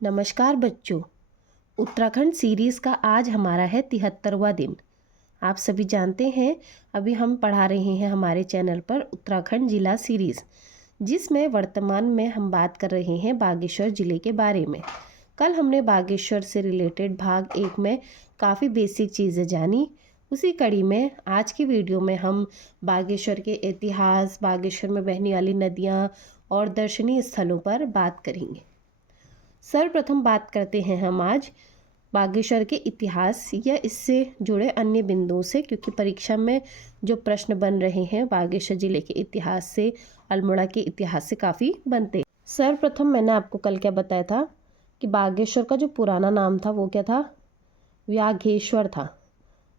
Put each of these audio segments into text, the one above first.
नमस्कार बच्चों। उत्तराखंड सीरीज़ का आज हमारा है 73वां दिन। आप सभी जानते हैं अभी हम पढ़ा रहे हैं हमारे चैनल पर उत्तराखंड जिला सीरीज़, जिसमें वर्तमान में हम बात कर रहे हैं बागेश्वर ज़िले के बारे में। कल हमने बागेश्वर से रिलेटेड भाग 1 में काफ़ी बेसिक चीज़ें जानी। उसी कड़ी में आज की वीडियो में हम बागेश्वर के इतिहास, बागेश्वर में बहने वाली नदियाँ और दर्शनीय स्थलों पर बात करेंगे। सर्वप्रथम बात करते हैं हम आज बागेश्वर के इतिहास या इससे जुड़े अन्य बिंदुओं से, क्योंकि परीक्षा में जो प्रश्न बन रहे हैं बागेश्वर जिले के इतिहास से, अल्मोड़ा के इतिहास से काफ़ी बनते हैं। सर्वप्रथम मैंने आपको कल क्या बताया था कि बागेश्वर का जो पुराना नाम था वो क्या था, व्याघेश्वर था।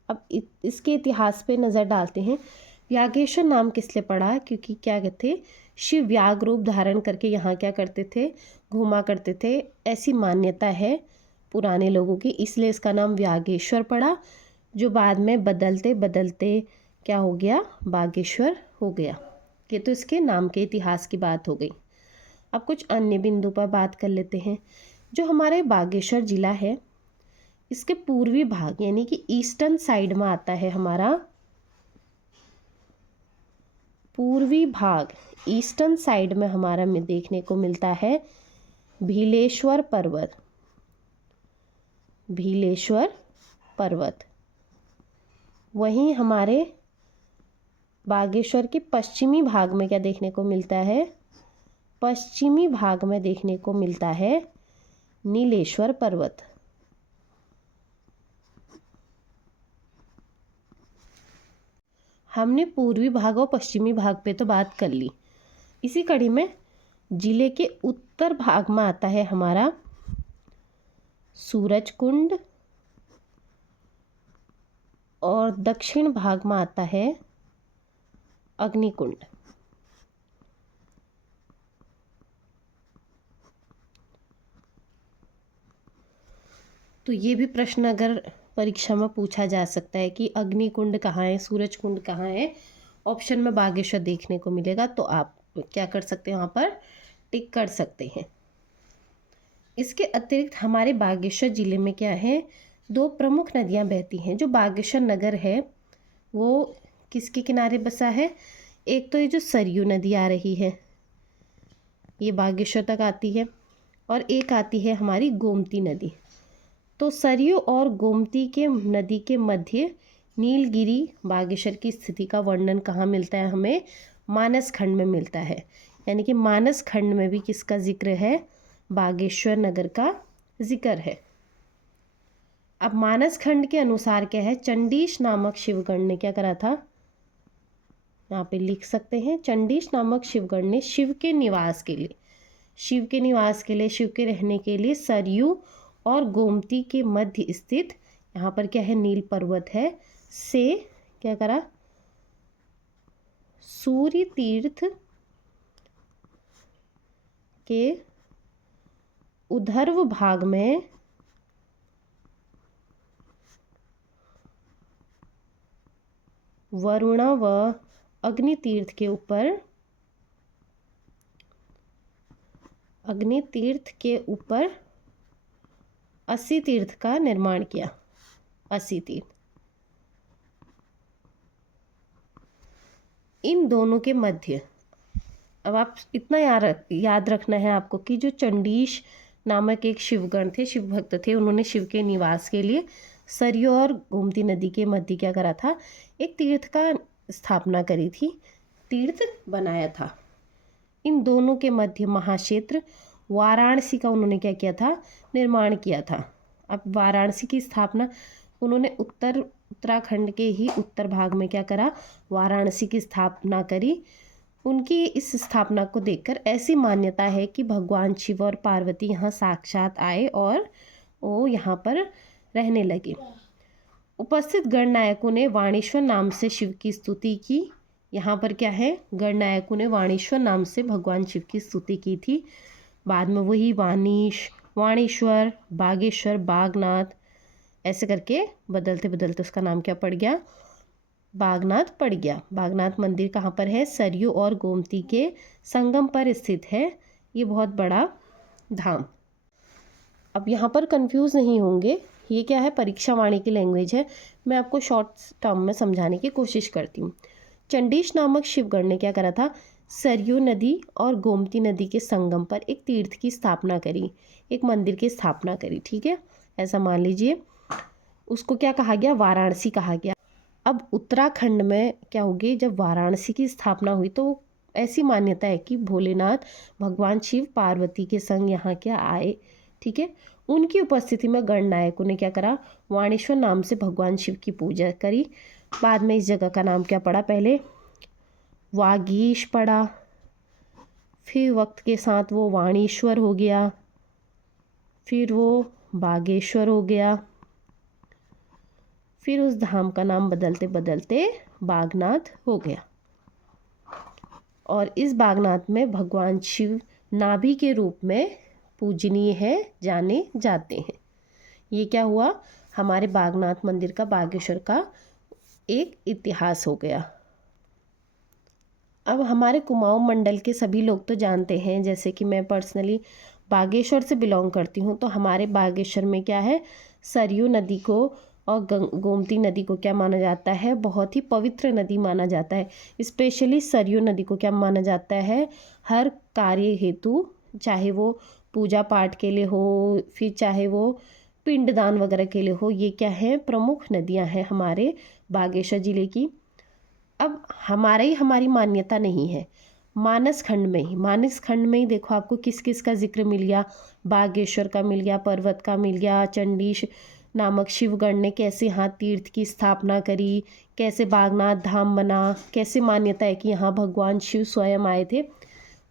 अब इसके इतिहास पे नज़र डालते हैं। व्याघेश्वर नाम किस लिए पड़ा, क्योंकि क्या कहते, शिव व्याघ्र रूप धारण करके यहाँ क्या करते थे, घूमा करते थे, ऐसी मान्यता है पुराने लोगों की, इसलिए इसका नाम व्याघेश्वर पड़ा, जो बाद में बदलते बदलते क्या हो गया, बागेश्वर हो गया। ये तो इसके नाम के इतिहास की बात हो गई। अब कुछ अन्य बिंदु पर बात कर लेते हैं। जो हमारे बागेश्वर जिला है, इसके पूर्वी भाग यानी कि ईस्टर्न साइड में आता है हमारा पूर्वी भाग। ईस्टर्न साइड में हमारा में देखने को मिलता है भीलेश्वर पर्वत। भीलेश्वर पर्वत। वहीं हमारे बागेश्वर के पश्चिमी भाग में क्या देखने को मिलता है, पश्चिमी भाग में देखने को मिलता है नीलेश्वर पर्वत। हमने पूर्वी भाग और पश्चिमी भाग पे तो बात कर ली। इसी कड़ी में जिले के उत्तर भाग में आता है हमारा सूरजकुंड और दक्षिण भाग में आता है अग्निकुंड। तो ये भी प्रश्न अगर परीक्षा में पूछा जा सकता है कि अग्निकुंड कहाँ है, सूरजकुंड कहाँ है, ऑप्शन में बागेश्वर देखने को मिलेगा, तो आप क्या कर सकते हैं, वहाँ पर टिक कर सकते हैं। इसके अतिरिक्त हमारे बागेश्वर जिले में क्या है, दो प्रमुख नदियाँ बहती हैं। जो बागेश्वर नगर है वो किसके किनारे बसा है, एक तो ये जो सरयू नदी आ रही है ये बागेश्वर तक आती है, और एक आती है हमारी गोमती नदी। तो सरयू और गोमती के नदी के मध्य नीलगिरी बागेश्वर की स्थिति का वर्णन कहाँ मिलता है, हमें मानस खंड में मिलता है। यानी कि मानस खंड में भी किसका जिक्र है, बागेश्वर नगर का जिक्र है। अब मानस खंड के अनुसार क्या है, चंडीश नामक शिवगण ने क्या करा था, यहाँ पे लिख सकते हैं, चंडीश नामक शिवगण ने शिव के निवास के लिए, शिव के निवास के लिए, शिव के रहने के लिए सरयू और गोमती के मध्य स्थित, यहाँ पर क्या है, नील पर्वत है, से क्या करा, सूर्य तीर्थ के उधर्व भाग में वरुणा व अग्नि तीर्थ के ऊपर, अग्नि तीर्थ के ऊपर 80 तीर्थ का निर्माण किया। 80 तीर्थ, इन दोनों के मध्य। अब आप इतना याद रखना है आपको कि जो चंडीश नामक एक शिवगण थे, शिव भक्त थे, उन्होंने शिव के निवास के लिए सरयू और गोमती नदी के मध्य क्या करा था, एक तीर्थ का स्थापना करी थी, तीर्थ बनाया था। इन दोनों के मध्य महाक्षेत्र वाराणसी का उन्होंने क्या किया था, निर्माण किया था। अब वाराणसी की स्थापना उन्होंने उत्तराखंड के ही उत्तर भाग में क्या करा, वाराणसी की स्थापना करी। उनकी इस स्थापना को देखकर ऐसी मान्यता है कि भगवान शिव और पार्वती यहाँ साक्षात आए और वो यहाँ पर रहने लगे। उपस्थित गणनायकों ने वाणेश्वर नाम से शिव की स्तुति की। यहाँ पर क्या है, गणनायकों ने वाणेश्वर नाम से भगवान शिव की स्तुति की थी। बाद में वही वाणेश्वर, बागेश्वर, बागनाथ, ऐसे करके बदलते बदलते उसका नाम क्या पड़ गया, बागनाथ पड़ गया। बागनाथ मंदिर कहाँ पर है, सरयू और गोमती के संगम पर स्थित है। ये बहुत बड़ा धाम। अब यहाँ पर कंफ्यूज नहीं होंगे, ये क्या है, परीक्षा वाणी की लैंग्वेज है। मैं आपको शॉर्ट टर्म में समझाने की कोशिश करती हूँ। चंडीश नामक शिवगण ने क्या करा था, सरयू नदी और गोमती नदी के संगम पर एक तीर्थ की स्थापना करी, एक मंदिर की स्थापना करी। ठीक है, ऐसा मान लीजिए। उसको क्या कहा गया, वाराणसी कहा गया। अब उत्तराखंड में क्या होगी, जब वाराणसी की स्थापना हुई तो ऐसी मान्यता है कि भोलेनाथ भगवान शिव पार्वती के संग यहाँ क्या आए। ठीक है, उनकी उपस्थिति में गणनायकों ने क्या करा, वाणेश्वर नाम से भगवान शिव की पूजा करी। बाद में इस जगह का नाम क्या पड़ा, पहले वागीश पड़ा, फिर वक्त के साथ वो वाणेश्वर हो गया, फिर वो बागेश्वर हो गया, फिर उस धाम का नाम बदलते बदलते बागनाथ हो गया। और इस बागनाथ में भगवान शिव नाभि के रूप में पूजनीय है, जाने जाते हैं। ये क्या हुआ, हमारे बागनाथ मंदिर का, बागेश्वर का एक इतिहास हो गया। अब हमारे कुमाऊं मंडल के सभी लोग तो जानते हैं, जैसे कि मैं पर्सनली बागेश्वर से बिलोंग करती हूँ, तो हमारे बागेश्वर में क्या है, सरयू नदी को और गोमती नदी को क्या माना जाता है, बहुत ही पवित्र नदी माना जाता है। स्पेशली सरयू नदी को क्या माना जाता है, हर कार्य हेतु, चाहे वो पूजा पाठ के लिए हो, फिर चाहे वो पिंडदान वगैरह के लिए हो, ये क्या है, प्रमुख नदियां हैं हमारे बागेश्वर जिले की। अब हमारी मान्यता नहीं है, मानस खंड में ही देखो आपको किस किस का जिक्र मिल गया, बागेश्वर का मिल गया, पर्वत का मिल गया, चंडीश नामक शिवगण ने कैसे यहाँ तीर्थ की स्थापना करी, कैसे बागनाथ धाम बना, कैसे मान्यता है कि यहाँ भगवान शिव स्वयं आए थे।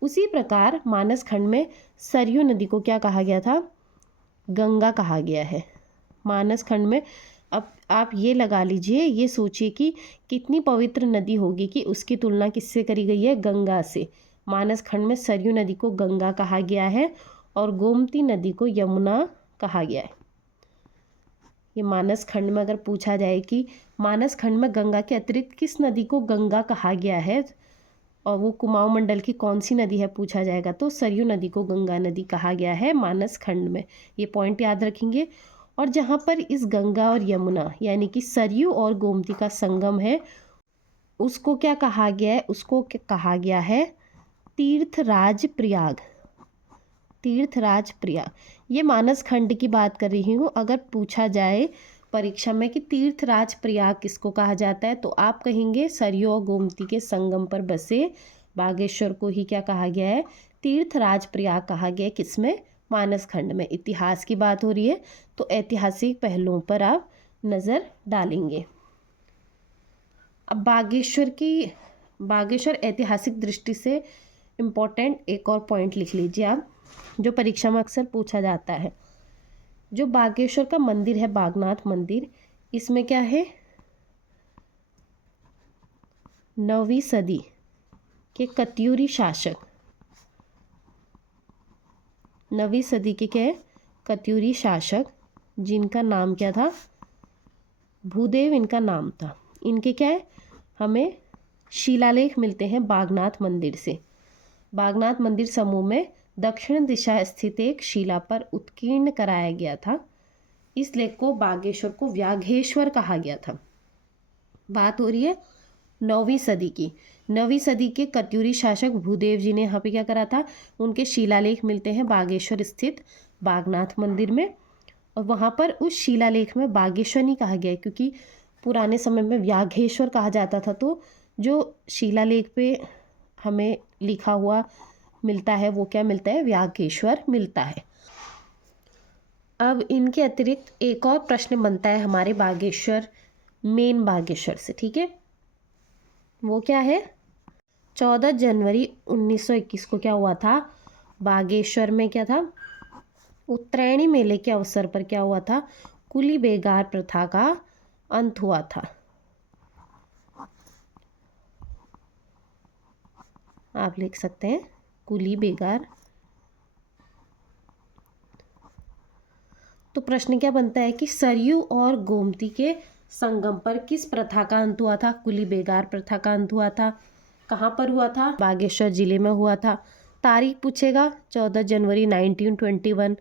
उसी प्रकार मानस खंड में सरयू नदी को क्या कहा गया था, गंगा कहा गया है मानस खंड में। अब आप ये लगा लीजिए, ये सोचिए कि कितनी पवित्र नदी होगी कि उसकी तुलना किससे करी गई है, गंगा से। मानस खंड में सरयू नदी को गंगा कहा गया है और गोमती नदी को यमुना कहा गया है। ये मानस खंड में अगर पूछा जाए कि मानस खंड में गंगा के अतिरिक्त किस नदी को गंगा कहा गया है और वो कुमाऊं मंडल की कौन सी नदी है पूछा जाएगा, तो सरयू नदी को गंगा नदी कहा गया है मानस खंड में। ये पॉइंट याद रखेंगे। और जहाँ पर इस गंगा और यमुना यानी कि सरयू और गोमती का संगम है, उसको क्या कहा गया है, उसको कहा गया है तीर्थराज प्रयाग। तीर्थराज प्रयाग, ये मानस खंड की बात कर रही हूँ। अगर पूछा जाए परीक्षा में कि तीर्थराज प्रयाग किसको कहा जाता है, तो आप कहेंगे सरयू और गोमती के संगम पर बसे बागेश्वर को ही क्या कहा गया है, तीर्थराज प्रयाग कहा गया है। किसमें, मानस खंड में। इतिहास की बात हो रही है तो ऐतिहासिक पहलुओं पर आप नज़र डालेंगे। अब बागेश्वर ऐतिहासिक दृष्टि से इम्पोर्टेंट एक और पॉइंट लिख लीजिए आप, जो परीक्षा में अक्सर पूछा जाता है। जो बागेश्वर का मंदिर है, बागनाथ मंदिर, इसमें क्या है, 9वीं सदी के कत्यूरी शासक, 9वीं सदी के क्या है, कत्यूरी शासक, जिनका नाम क्या था, भूदेव इनका नाम था। इनके क्या है, हमें शिलालेख मिलते हैं बागनाथ मंदिर से। बागनाथ मंदिर समूह में दक्षिण दिशा स्थित एक शिला पर उत्कीर्ण कराया गया था। इस लेख को बागेश्वर को व्याघेश्वर कहा गया था। बात हो रही है 9वीं सदी की। 9वीं सदी के कत्यूरी शासक भूदेव जी ने यहाँ पे क्या करा था, उनके शिलालेख मिलते हैं बागेश्वर स्थित बागनाथ मंदिर में। और वहाँ पर उस शिलालेख में बागेश्वर नहीं कहा गया है, क्योंकि पुराने समय में व्याघेश्वर कहा जाता था। तो जो शिलालेख पे हमें लिखा हुआ मिलता है वो क्या मिलता है, व्याघेश्वर मिलता है। अब इनके अतिरिक्त एक और प्रश्न बनता है हमारे बागेश्वर, मेन बागेश्वर से। ठीक है, वो क्या है, 14 जनवरी 1921 को क्या हुआ था, बागेश्वर में क्या था, उत्तरायणी मेले के अवसर पर क्या हुआ था, कुली बेगार प्रथा का अंत हुआ था। आप लिख सकते हैं कुली बेगार। तो प्रश्न क्या बनता है कि सरयू और गोमती के संगम पर किस प्रथा का अंत हुआ था, कुली बेगार प्रथा का अंत हुआ था। कहाँ पर हुआ था, बागेश्वर जिले में हुआ था। तारीख पूछेगा 14 जनवरी 1921।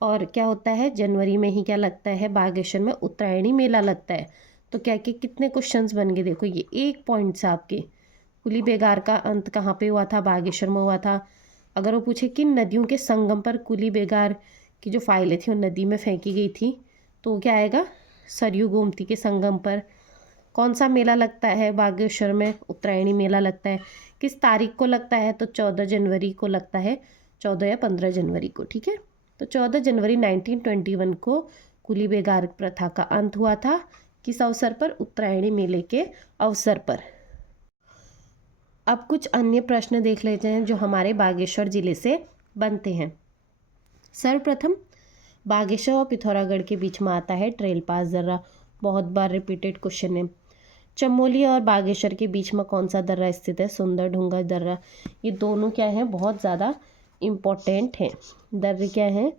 और क्या होता है, जनवरी में ही क्या लगता है, बागेश्वर में उत्तरायणी मेला लगता है। तो क्या कि कितने क्वेश्चंस बन गए, देखो ये 1 पॉइंट से आपके। कुली बेगार का अंत कहाँ पे हुआ था, बागेश्वर में हुआ था। अगर वो पूछे किन नदियों के संगम पर कुली बेगार की जो फाइलें थी वो नदी में फेंकी गई थी, तो क्या आएगा, सरयू गोमती के संगम पर। कौन सा मेला लगता है बागेश्वर में, उत्तरायणी मेला लगता है। किस तारीख को लगता है, तो 14 जनवरी को लगता है, 14 या 15 जनवरी को, ठीक है। तो 14 जनवरी 1921 को कुली बेगार प्रथा का अंत हुआ था। किस अवसर पर, उत्तरायणी मेले के अवसर पर। अब कुछ अन्य प्रश्न देख लेते हैं जो हमारे बागेश्वर जिले से बनते हैं। सर्वप्रथम, बागेश्वर और पिथौरागढ़ के बीच में आता है ट्रेल पास दर्रा, बहुत बार रिपीटेड क्वेश्चन है। चमोली और बागेश्वर के बीच में कौन सा दर्रा स्थित है, सुंदर ढूंगा दर्रा। ये दोनों क्या हैं, बहुत ज़्यादा इम्पोर्टेंट हैं। दर्रे क्या हैं,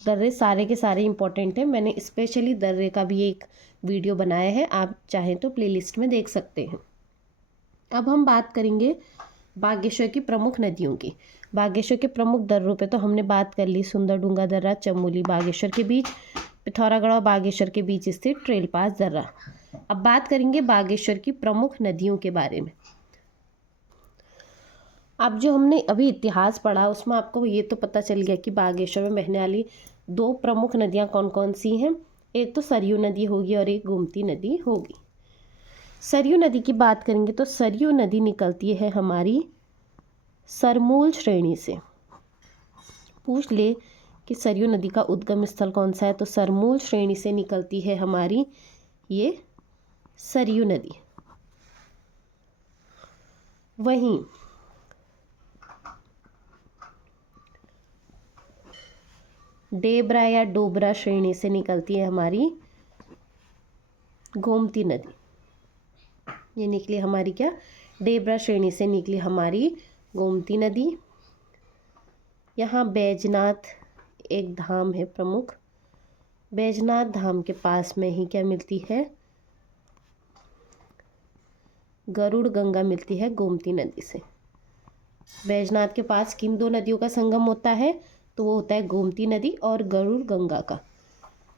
दर्रे सारे के सारे इम्पोर्टेंट हैं। मैंने स्पेशली दर्रे का भी एक वीडियो बनाया है, आप चाहें तो प्लेलिस्ट में देख सकते हैं। अब हम बात करेंगे बागेश्वर की प्रमुख नदियों की। बागेश्वर के प्रमुख दर्रों पे तो हमने बात कर ली, सुंदर ढूंगा दर्रा, चमोली बागेश्वर के बीच, पिथौरागढ़ और बागेश्वर के बीच स्थित ट्रेल पास दर्रा। अब बात करेंगे बागेश्वर की प्रमुख नदियों के बारे में। अब जो हमने अभी इतिहास पढ़ा उसमें आपको ये तो पता चल गया कि बागेश्वर में बहने वाली 2 प्रमुख नदियाँ कौन कौन सी हैं। एक तो सरयू नदी होगी और एक गोमती नदी होगी। सरयू नदी की बात करेंगे तो सरयू नदी निकलती है हमारी सरमूल श्रेणी से। पूछ ले कि सरयू नदी का उद्गम स्थल कौन सा है, तो सरमूल श्रेणी से निकलती है हमारी ये सरयू नदी। वहीं डेबरा या डोबरा श्रेणी से निकलती है हमारी गोमती नदी। ये निकली हमारी क्या, डेबरा श्रेणी से निकली हमारी गोमती नदी। यहाँ बैजनाथ एक धाम है प्रमुख, बैजनाथ धाम के पास में ही क्या मिलती है, गरुड़ गंगा मिलती है गोमती नदी से। बैजनाथ के पास किन 2 नदियों का संगम होता है, तो वो होता है गोमती नदी और गरुड़ गंगा का।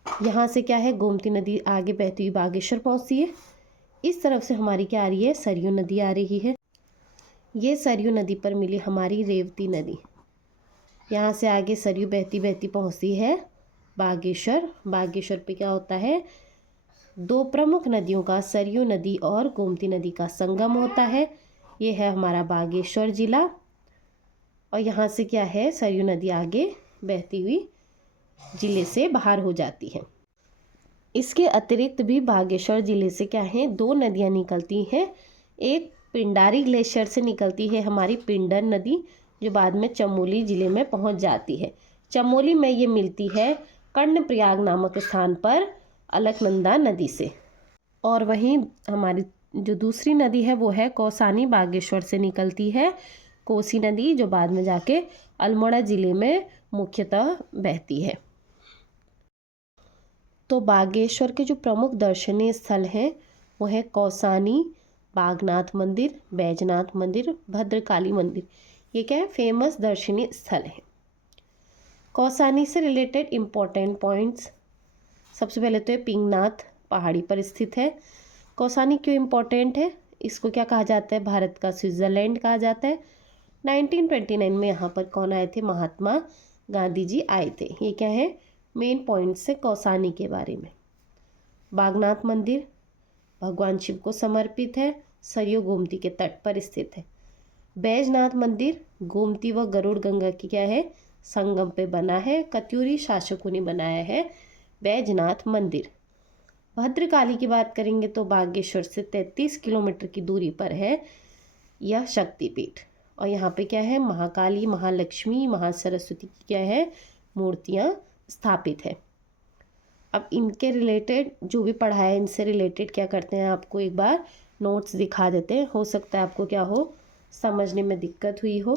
यहाँ से क्या है, गोमती नदी आगे बहती हुई बागेश्वर पहुँचती है। इस तरफ से हमारी क्या आ रही है, सरयू नदी आ रही है। ये सरयू नदी पर मिली हमारी रेवती नदी। यहाँ से आगे सरयू बहती बहती पहुँचती है बागेश्वर। बागेश्वर पे क्या होता है, 2 प्रमुख नदियों का, सरयू नदी और गोमती नदी का संगम होता है। ये है हमारा बागेश्वर जिला। और यहाँ से क्या है, सरयू नदी आगे बहती हुई जिले से बाहर हो जाती है। इसके अतिरिक्त भी बागेश्वर जिले से क्या है, 2 नदियाँ निकलती हैं। एक पिंडारी ग्लेशियर से निकलती है हमारी पिंडर नदी, जो बाद में चमोली जिले में पहुंच जाती है। चमोली में ये मिलती है कर्णप्रयाग नामक स्थान पर अलकनंदा नदी से। और वहीं हमारी जो दूसरी नदी है वो है कौसानी, बागेश्वर से निकलती है कोसी नदी, जो बाद में जाके अल्मोड़ा जिले में मुख्यतः बहती है। तो बागेश्वर के जो प्रमुख दर्शनीय स्थल हैं वो है कौसानी, बागनाथ मंदिर, बैजनाथ मंदिर, भद्रकाली मंदिर। ये क्या है, फेमस दर्शनीय स्थल है। कौसानी से रिलेटेड इम्पोर्टेंट पॉइंट्स, सबसे पहले तो ये पिंगनाथ पहाड़ी पर स्थित है। कौसानी क्यों इम्पोर्टेंट है, इसको क्या कहा जाता है, भारत का स्विट्ज़रलैंड कहा जाता है। 1929 में यहाँ पर कौन आए थे, महात्मा गांधी जी आए थे। ये क्या है, मेन पॉइंट्स है कौसानी के बारे में। बागनाथ मंदिर भगवान शिव को समर्पित है, सरयू गोमती के तट पर स्थित है। बैजनाथ मंदिर गोमती व गरुड़ गंगा की क्या है, संगम पे बना है। कत्यूरी शासकों ने बनाया है बैजनाथ मंदिर। भद्रकाली की बात करेंगे तो बागेश्वर से 33 किलोमीटर की दूरी पर है यह शक्तिपीठ। और यहाँ पे क्या है, महाकाली, महालक्ष्मी, महासरस्वती की क्या है, मूर्तियाँ स्थापित है। अब इनके रिलेटेड जो भी पढ़ा है इनसे रिलेटेड क्या करते हैं, आपको एक बार नोट्स दिखा देते हैं। हो सकता है आपको क्या हो, समझने में दिक्कत हुई हो।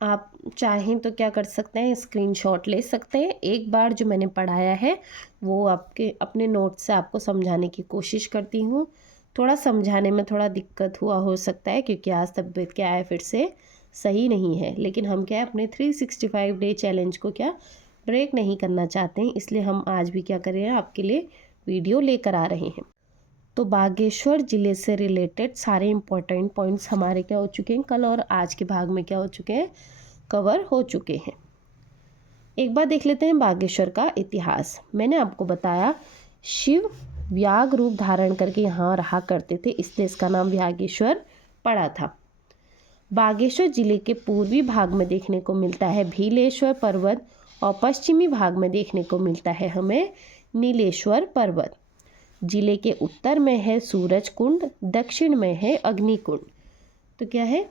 आप चाहें तो क्या कर सकते हैं, स्क्रीनशॉट ले सकते हैं। एक बार जो मैंने पढ़ाया है वो आपके अपने नोट्स से आपको समझाने की कोशिश करती हूँ। थोड़ा समझाने में थोड़ा दिक्कत हुआ हो सकता है क्योंकि आज तबीयत क्या है फिर से सही नहीं है, लेकिन हम क्या है अपने 365 डे चैलेंज को क्या ब्रेक नहीं करना चाहते हैं, इसलिए हम आज भी क्या कर रहे हैं, आपके लिए वीडियो लेकर आ रहे हैं। तो बागेश्वर ज़िले से रिलेटेड सारे इम्पोर्टेंट पॉइंट्स हमारे क्या हो चुके हैं, कल और आज के भाग में क्या हो चुके हैं, कवर हो चुके हैं। एक बार देख लेते हैं बागेश्वर का इतिहास। मैंने आपको बताया शिव व्याघ्र रूप धारण करके यहाँ रहा करते थे, इसलिए इसका नाम व्यागेश्वर पड़ा था। बागेश्वर जिले के पूर्वी भाग में देखने को मिलता है भीलेश्वर पर्वत और पश्चिमी भाग में देखने को मिलता है हमें नीलेश्वर पर्वत। जिले के उत्तर में है सूरज कुंड, दक्षिण में है अग्निकुंड। तो क्या है,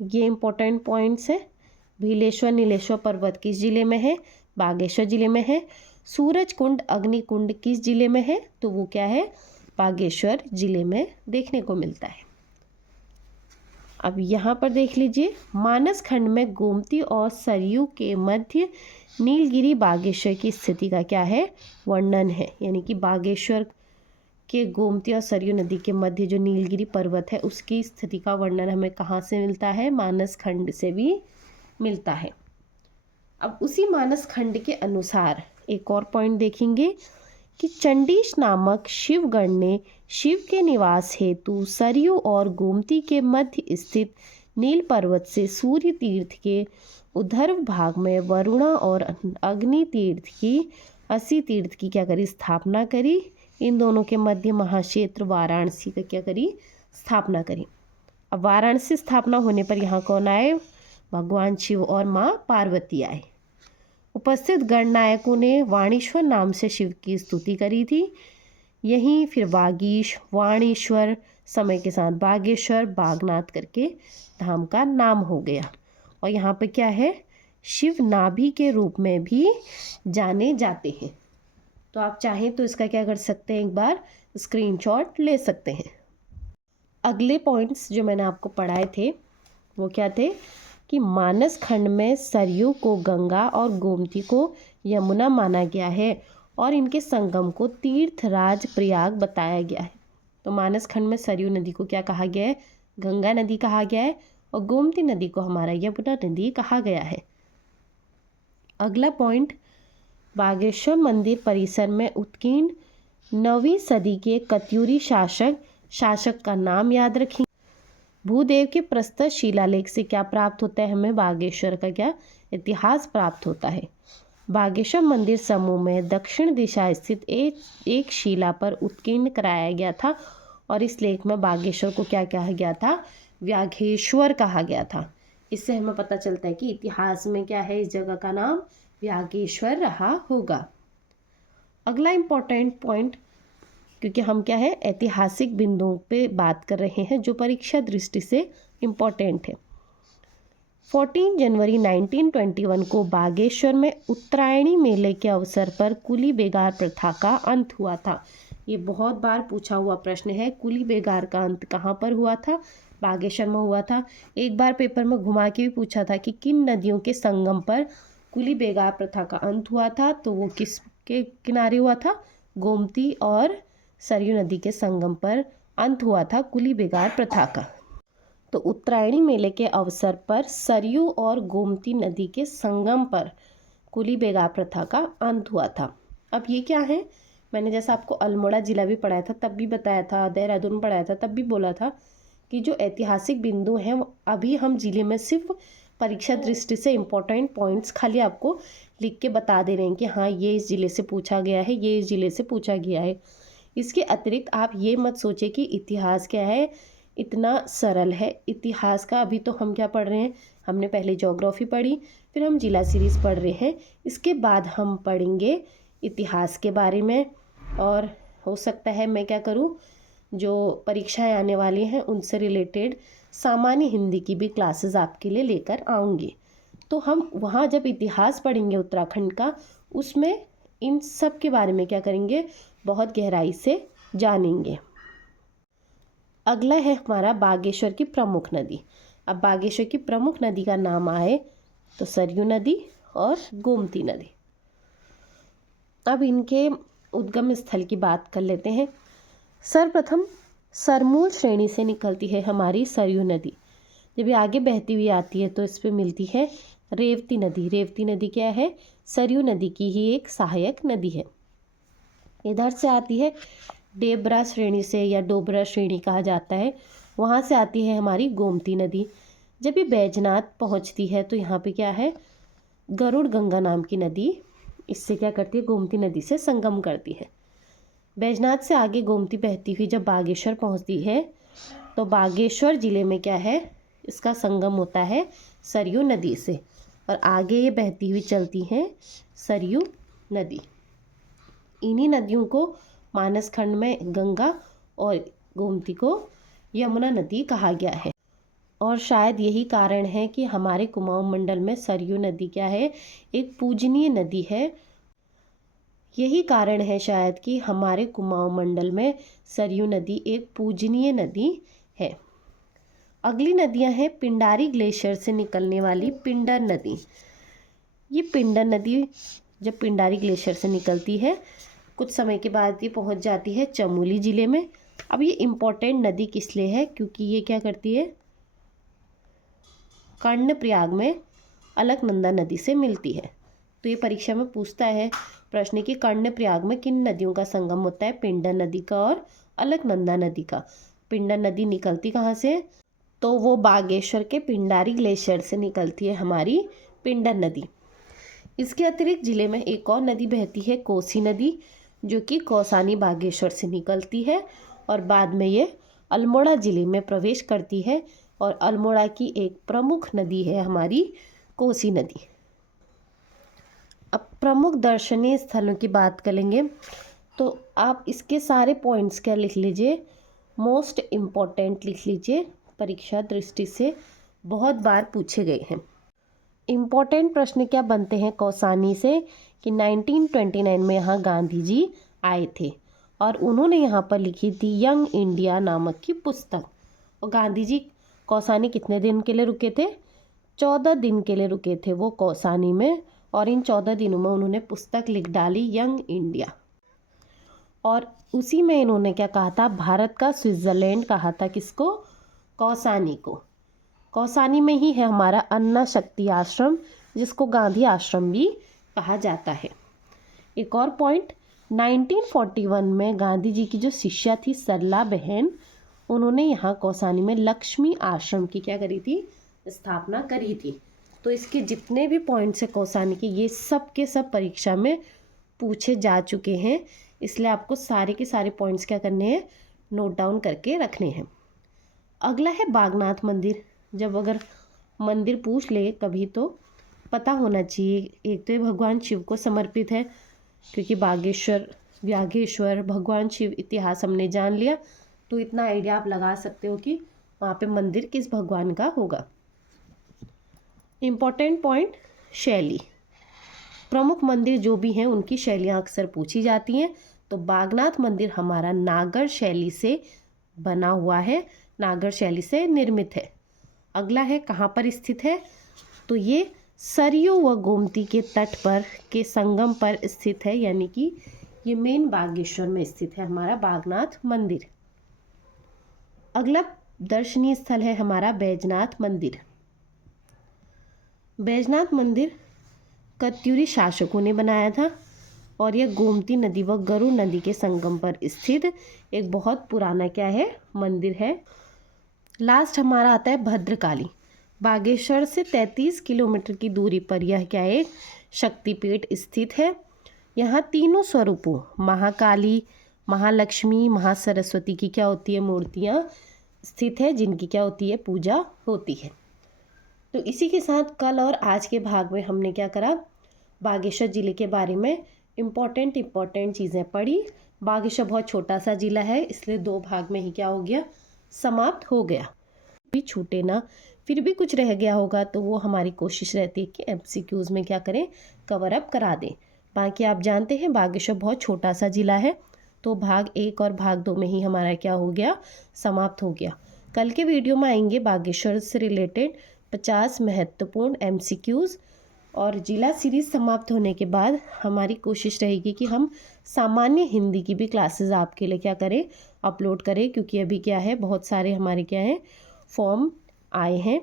ये इंपॉर्टेंट पॉइंट्स है। भीलेश्वर नीलेश्वर पर्वत किस जिले में है, बागेश्वर जिले में है। सूरज कुंड अग्निकुंड किस जिले में है, तो वो क्या है, बागेश्वर जिले में देखने को मिलता है। अब यहाँ पर देख लीजिए, मानस खंड में गोमती और सरयू के मध्य नीलगिरी बागेश्वर की स्थिति का क्या है, वर्णन है। यानी कि बागेश्वर के गोमती और सरयू नदी के मध्य जो नीलगिरी पर्वत है उसकी स्थिति का वर्णन हमें कहाँ से मिलता है, मानस खंड से भी मिलता है। अब उसी मानस खंड के अनुसार एक और पॉइंट देखेंगे कि चंडीश नामक शिवगण ने शिव के निवास हेतु सरयू और गोमती के मध्य स्थित नील पर्वत से सूर्य तीर्थ के उधर्व भाग में वरुणा और अग्नि तीर्थ की, असी तीर्थ की क्या करी, स्थापना करी। इन दोनों के मध्य महाक्षेत्र वाराणसी का क्या करी, स्थापना करी। अब वाराणसी स्थापना होने पर यहाँ कौन आए, भगवान शिव और माँ पार्वती आए। उपस्थित गणनायकों ने वाणीश्वर नाम से शिव की स्तुति करी थी। यहीं फिर वागीश, वाणीश्वर, समय के साथ बागेश्वर, बागनाथ करके धाम का नाम हो गया। और यहाँ पे क्या है, शिव नाभि के रूप में भी जाने जाते हैं। तो आप चाहें तो इसका क्या कर सकते हैं, एक बार स्क्रीनशॉट ले सकते हैं। अगले पॉइंट्स जो मैंने आपको पढ़ाए थे वो क्या थे कि मानस खंड में सरयू को गंगा और गोमती को यमुना माना गया है और इनके संगम को तीर्थराज प्रयाग बताया गया है। तो मानस खंड में सरयू नदी को क्या कहा गया है, गंगा नदी कहा गया है, और गोमती नदी को हमारा यमुना नदी कहा गया है। अगला पॉइंट, बागेश्वर मंदिर परिसर में उत्कीर्ण 9वीं सदी के कत्यूरी शासक का नाम याद रखें। भूदेव के प्रस्तुत शिलालेख से क्या प्राप्त होता है, हमें बागेश्वर का क्या इतिहास प्राप्त होता है। बागेश्वर मंदिर समूह में दक्षिण दिशा स्थित एक शिला पर उत्कीर्ण कराया गया था और इस लेख में बागेश्वर को क्या कहा गया था, व्याघेश्वर कहा गया था। इससे हमें पता चलता है कि इतिहास में क्या है, इस जगह का नाम व्याघेश्वर रहा होगा। अगला इम्पोर्टेंट पॉइंट, क्योंकि हम क्या है ऐतिहासिक बिंदुओं पे बात कर रहे हैं जो परीक्षा दृष्टि से इम्पोर्टेंट है। 14 जनवरी 1921 को बागेश्वर में उत्तरायणी मेले के अवसर पर कुली बेगार प्रथा का अंत हुआ था। ये बहुत बार पूछा हुआ प्रश्न है, कुली बेगार का अंत कहाँ पर हुआ था, बागेश्वर में हुआ था। एक बार पेपर में घुमा के भी पूछा था कि किन नदियों के संगम पर कुली बेगार प्रथा का अंत हुआ था, तो वो किसके किनारे हुआ था, गोमती और सरयू नदी के संगम पर अंत हुआ था कुली बेगार प्रथा का। तो उत्तरायणी मेले के अवसर पर सरयू और गोमती नदी के संगम पर कुली बेगार प्रथा का अंत हुआ था। अब ये क्या है, मैंने जैसा आपको अल्मोड़ा जिला भी पढ़ाया था तब भी बताया था, देहरादून पढ़ाया था तब भी बोला था कि जो ऐतिहासिक बिंदु हैं अभी हम जिले में सिर्फ परीक्षा दृष्टि से इम्पोर्टेंट पॉइंट्स खाली आपको लिख के बता दे रहे हैं कि हाँ ये इस जिले से पूछा गया है, ये इस जिले से पूछा गया है। इसके अतिरिक्त आप ये मत सोचें कि इतिहास क्या है, इतना सरल है। इतिहास का अभी तो हम क्या पढ़ रहे हैं, हमने पहले ज्योग्राफी पढ़ी, फिर हम जिला सीरीज़ पढ़ रहे हैं, इसके बाद हम पढ़ेंगे इतिहास के बारे में। और हो सकता है मैं क्या करूं, जो परीक्षाएं आने वाली हैं उनसे रिलेटेड सामान्य हिंदी की भी क्लासेस आपके लिए लेकर आऊँगी। तो हम वहाँ जब इतिहास पढ़ेंगे उत्तराखंड का, उसमें इन सब के बारे में क्या करेंगे, बहुत गहराई से जानेंगे। अगला है हमारा बागेश्वर की प्रमुख नदी। अब बागेश्वर की प्रमुख नदी का नाम आए तो सरयू नदी और गोमती नदी। अब इनके उद्गम स्थल की बात कर लेते हैं। सर्वप्रथम सरमूल श्रेणी से निकलती है हमारी सरयू नदी। जब ये आगे बहती हुई आती है तो इस पे मिलती है रेवती नदी। रेवती नदी क्या है? सरयू नदी की ही एक सहायक नदी है। इधर से आती है डेबरा श्रेणी से या डोबरा श्रेणी कहा जाता है, वहाँ से आती है हमारी गोमती नदी। जब ये बैजनाथ पहुँचती है तो यहाँ पे क्या है? गरुड़ गंगा नाम की नदी इससे क्या करती है? गोमती नदी से संगम करती है। बैजनाथ से आगे गोमती बहती हुई जब बागेश्वर पहुँचती है तो बागेश्वर जिले में क्या है? इसका संगम होता है सरयू नदी से, और आगे ये बहती हुई चलती हैं सरयू नदी। इन्हीं नदियों को मानस खंड में गंगा और गोमती को यमुना नदी कहा गया है। और शायद यही कारण है कि हमारे कुमाऊं मंडल में सरयू नदी क्या है? एक पूजनीय नदी है। यही कारण है शायद कि हमारे कुमाऊं मंडल में सरयू नदी एक पूजनीय नदी है। अगली नदियां हैं पिंडारी ग्लेशियर से निकलने वाली पिंडर नदी। ये पिंडर नदी जब पिंडारी ग्लेशियर से निकलती है कुछ समय के बाद ये पहुंच जाती है चमोली ज़िले में। अब ये इम्पोर्टेंट नदी किस लिए है? क्योंकि ये क्या करती है? कर्णप्रयाग में अलकनंदा नदी से मिलती है। तो ये परीक्षा में पूछता है प्रश्न कि कर्णप्रयाग में किन नदियों का संगम होता है? पिंडर नदी का और अलकनंदा नदी का। पिंडर नदी निकलती कहाँ से? तो वो बागेश्वर के पिंडारी ग्लेशियर से निकलती है हमारी पिंडर नदी। इसके अतिरिक्त ज़िले में एक और नदी बहती है कोसी नदी, जो कि कौसानी बागेश्वर से निकलती है और बाद में ये अल्मोड़ा ज़िले में प्रवेश करती है, और अल्मोड़ा की एक प्रमुख नदी है हमारी कोसी नदी। अब प्रमुख दर्शनीय स्थलों की बात करेंगे तो आप इसके सारे पॉइंट्स क्या लिख लीजिए? मोस्ट इम्पॉर्टेंट लिख लीजिए, परीक्षा दृष्टि से बहुत बार पूछे गए हैं। इम्पॉर्टेंट प्रश्न क्या बनते हैं कौसानी से कि 1929 में यहाँ गांधी जी आए थे और उन्होंने यहाँ पर लिखी थी यंग इंडिया नामक की पुस्तक। और गांधी जी कौसानी कितने दिन के लिए रुके थे? 14 दिन के लिए रुके थे वो कौसानी में, और इन 14 दिनों में उन्होंने पुस्तक लिख डाली यंग इंडिया। और उसी में इन्होंने क्या कहा था? भारत का स्विट्ज़रलैंड कहा था। किसको? कौसानी को। कौसानी में ही है हमारा अन्ना शक्ति आश्रम, जिसको गांधी आश्रम भी कहा जाता है। एक और पॉइंट, 1941 में गांधी जी की जो शिष्या थी सरला बहन, उन्होंने यहाँ कौसानी में लक्ष्मी आश्रम की क्या करी थी? स्थापना करी थी। तो इसके जितने भी पॉइंट्स हैं कौसानी के, ये सब के सब परीक्षा में पूछे जा चुके हैं, इसलिए आपको सारे के सारे पॉइंट्स क्या करने हैं? नोट डाउन करके रखने हैं। अगला है बागनाथ मंदिर। जब अगर मंदिर पूछ ले कभी तो पता होना चाहिए। एक तो ये भगवान शिव को समर्पित है, क्योंकि बागेश्वर भगवान शिव इतिहास हमने जान लिया, तो इतना आइडिया आप लगा सकते हो कि वहाँ पे मंदिर किस भगवान का होगा। इम्पोर्टेंट पॉइंट, शैली। प्रमुख मंदिर जो भी हैं उनकी शैलियाँ अक्सर पूछी जाती हैं। तो बागनाथ मंदिर हमारा नागर शैली से बना हुआ है, नागर शैली से निर्मित है। अगला है कहाँ पर स्थित है? तो ये सरयू व गोमती के तट पर के संगम पर स्थित है, यानी कि ये मेन बागेश्वर में स्थित है हमारा बागनाथ मंदिर। अगला दर्शनीय स्थल है हमारा बैजनाथ मंदिर। बैजनाथ मंदिर कत्यूरी शासकों ने बनाया था, और यह गोमती नदी व गरुड़ नदी के संगम पर स्थित एक बहुत पुराना क्या है? मंदिर है। लास्ट हमारा आता है भद्रकाली। बागेश्वर से 33 किलोमीटर की दूरी पर यह क्या है? शक्तिपीठ स्थित है। यहाँ तीनों स्वरूपों महाकाली, महालक्ष्मी, महासरस्वती की क्या होती है? मूर्तियाँ स्थित है, जिनकी क्या होती है? पूजा होती है। तो इसी के साथ कल और आज के भाग में हमने क्या करा? बागेश्वर ज़िले के बारे में इम्पोर्टेंट चीज़ें पढ़ी। बागेश्वर बहुत छोटा सा ज़िला है, इसलिए 2 भाग में ही क्या हो गया? समाप्त हो गया। भी छूटे ना, फिर भी कुछ रह गया होगा तो वो हमारी कोशिश रहती है कि MCQs में क्या करें? कवर अप करा दें। बाकी आप जानते हैं बागेश्वर बहुत छोटा सा ज़िला है, तो भाग 1 और भाग 2 में ही हमारा क्या हो गया? समाप्त हो गया। कल के वीडियो में आएंगे बागेश्वर से रिलेटेड 50 महत्वपूर्ण MCQs, और जिला सीरीज़ समाप्त होने के बाद हमारी कोशिश रहेगी कि हम सामान्य हिंदी की भी क्लासेस आपके लिए क्या करें? अपलोड करें, क्योंकि अभी क्या है? बहुत सारे हमारे क्या है? फॉर्म आए हैं।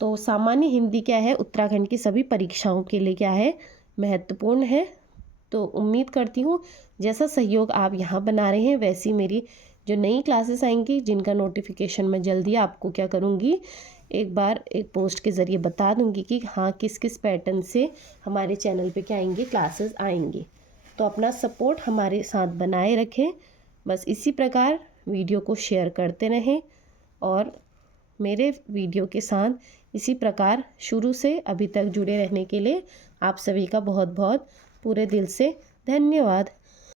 तो सामान्य हिंदी क्या है, उत्तराखंड की सभी परीक्षाओं के लिए क्या है, महत्वपूर्ण है। तो उम्मीद करती हूँ जैसा सहयोग आप यहाँ बना रहे हैं वैसी मेरी जो नई क्लासेस आएंगी जिनका नोटिफिकेशन मैं जल्दी आपको क्या करूँगी, एक बार एक पोस्ट के ज़रिए बता दूँगी कि हाँ किस किस पैटर्न से हमारे चैनल पे क्या आएंगे, क्लासेस आएंगी। तो अपना सपोर्ट हमारे साथ बनाए रखें। बस इसी प्रकार वीडियो को शेयर करते रहें और मेरे वीडियो के साथ इसी प्रकार शुरू से अभी तक जुड़े रहने के लिए आप सभी का बहुत बहुत पूरे दिल से धन्यवाद।